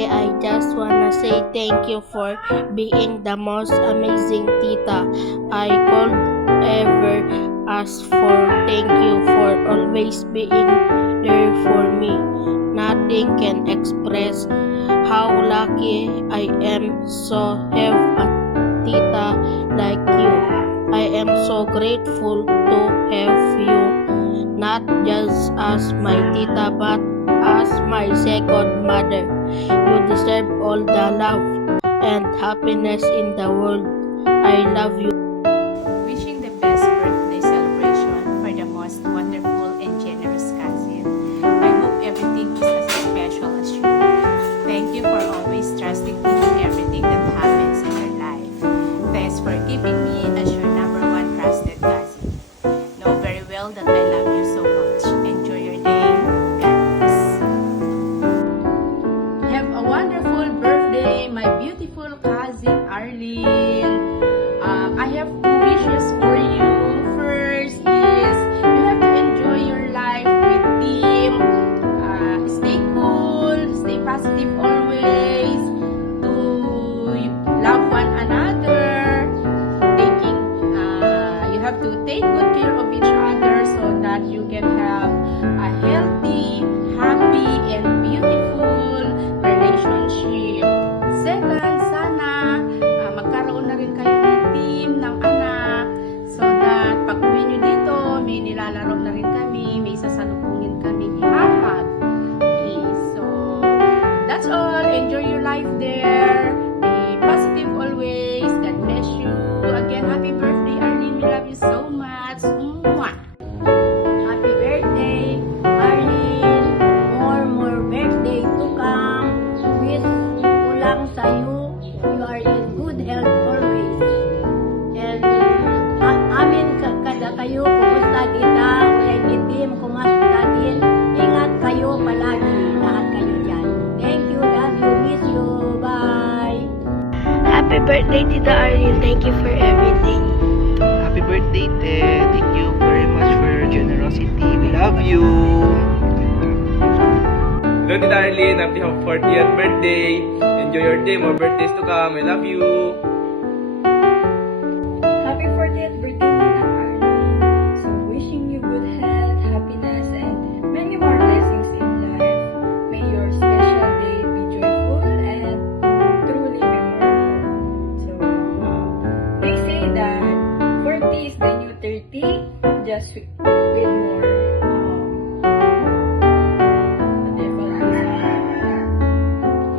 birthday, I just wanna say thank you for being the most amazing tita I could ever ask for. Thank you for always being there for me. Nothing can express how lucky I am so have a tita like you. I am so grateful to have you, not just as my tita but as my second mother. You deserve all the love and happiness in the world. I love you. Wishing the best birthday celebration for the most wonderful and generous cousin. I hope everything is as special as you. Thank you for always trusting me in everything that happens in your life. Thanks for keeping me as your number one trusted cousin. Know very well that I love you so much. Enjoy your day. God bless. Have a wonderful birthday, my beautiful cousin Arlene. I have two wishes for you. First is you have to enjoy your life with team. Stay cool, stay positive always. To love one another. You have to take good care of each other so that you can have a healthy, happy, and beautiful relationship. Second, sana magkaroon na rin kayo ng team ng anak so that pag uwi nyo dito, may nilalaro na rin kami, may sasalubungin kami ihahag. Okay, so that's all. Enjoy your life there. Be positive always. God bless you. Again, happy birthday, Arlene. We love you so much. Mwah! Happy birthday, Arlene. More birthday to come. Wish ko lang sa'yo, you are in good health always. And amin kada kayo, kumusta kita, ulit itim, kumusta din. Ingat kayo palagi, lahat kayo dyan. Thank you, love you, miss you, bye. Happy birthday, Tita Arlene. Thank you for everything. Happy birthday, Ted. Thank you very much for your generosity. We love you. Hello, Tita Arlene. Happy 40th birthday. Enjoy your day. More birthdays to come. I love you. Happy 40th birthday, Nina Arlene. So wishing you good health, happiness, and many more blessings in life. May your special day be joyful and truly memorable. So they say that 40 is the new 30, just with more wonderful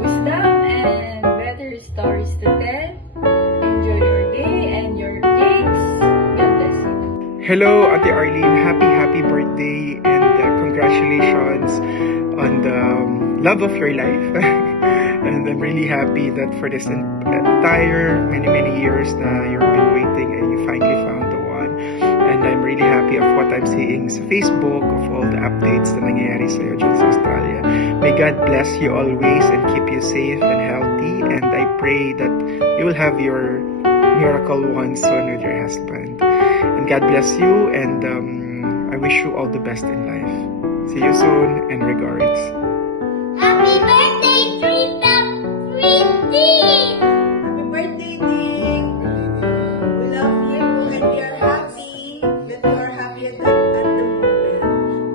wisdom and better stories to tell. Enjoy your day and your cakes. God bless you. Hello, Ate Arlene. Happy birthday and congratulations on the love of your life. And I'm really happy that for this entire many years na you've been waiting and you finally found the one. And I'm really happy of what I'm seeing sa Facebook, of all the updates na nangyayari sa'yo dyan sa Australia. May God bless you always and keep you safe and healthy. And I pray that you will have your miracle one soon with your husband. And God bless you, and I wish you all the best in life. See you soon, and regards. Happy birthday, Tita Pretty! Happy birthday, Nick! We love you and we are happy that you are happy at the moment.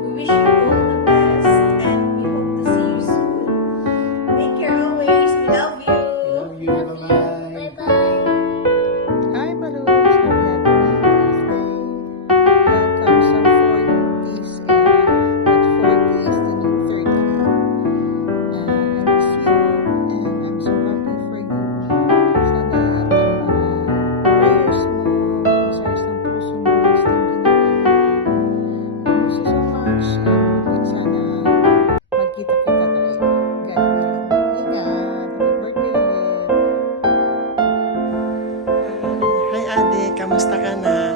We wish you all the best and we hope to see you soon. Take care always. We love you. Bye-bye. Hi, Balloons! Happy birthday! Welcome sa 40s era, but 40 is the new 30. I miss you, and I'm so happy for you. Sana lahat ng mga prayers mo, desires ng puso mo, is thinking of you. I miss you so much, and hoping sana magkita-kita tayo. God willing. Ingat! Happy birthday ulit! Hi Ate, kamusta ka na?